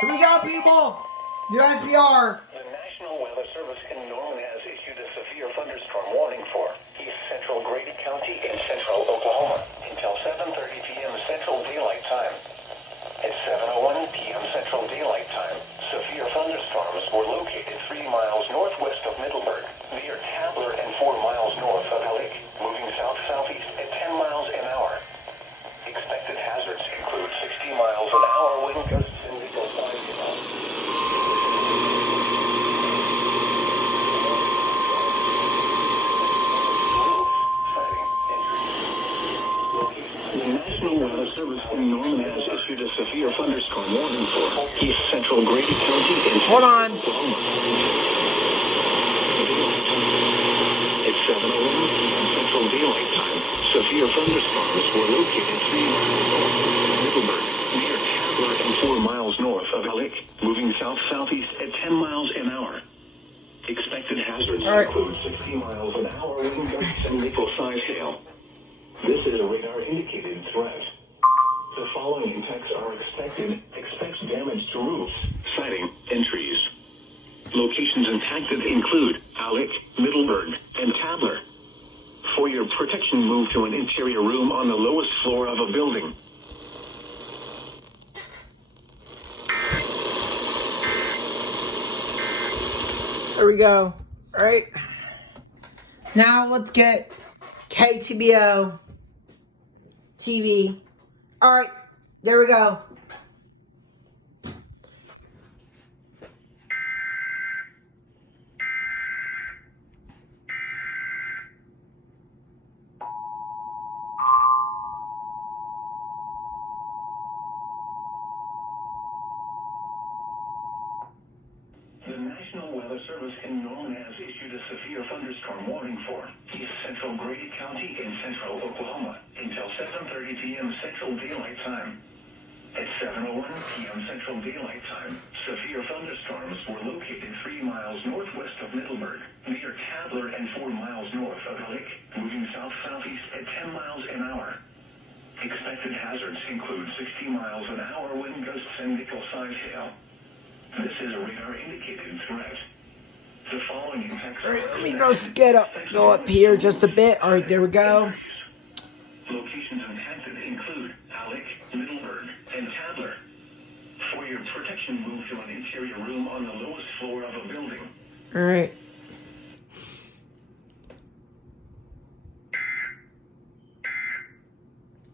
Here we go, people. USPR. The National Weather Service in Norman has issued a severe thunderstorm warning for east central Grady County and central Oklahoma until 7:30 p.m. Central Daylight Time. At 7:01 p.m. Central Daylight Time, severe thunderstorms were located 3 miles northwest of Middleburg, near Tabler, and 4 miles north of Halleck, moving south-southeast at 10 miles an hour. Expected hazards include 60 miles an hour wind gusts and legal size. The National Weather Service in Norman has issued a severe thunderstorm warning for east central Grady County and Hold on. Oklahoma. At 7:01 p.m. Central Daylight Time, severe thunderstorms were located 3 miles north of Middleburg, near Tabler, and 4 miles north of Halleck, moving south-southeast at 10 miles an hour. Expected hazards include 60 miles an hour wind gusts and nickel-sized hail. This is a radar-indicated threat. The following impacts are expected. Expect damage to roofs, siding, and trees. Locations impacted include Halleck, Middleburg, and Tabler. For your protection, move to an interior room on the lowest floor of a building. There we go. All right. Now let's get KTBO TV. All right. There we go. The National Weather Service in Norman has issued a severe thunderstorm warning for east central Grady County and central Oklahoma until 7:30 p.m. Central Daylight Time. At 7:01 p.m. Central Daylight Time, severe thunderstorms were located 3 miles northwest of Middleburg, near Tabler, and 4 miles north of Halleck, moving south-southeast at 10 miles an hour. Expected hazards include 60 miles an hour wind gusts and nickel-sized hail. This is a radar-indicated threat. The following impacts are... All right, let me go up here just a bit. All right, there we go. Locations impacted include Halleck, Middleburg, and Tabler. For your protection, move to an interior room on the lowest floor of a building. All right.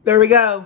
There we go.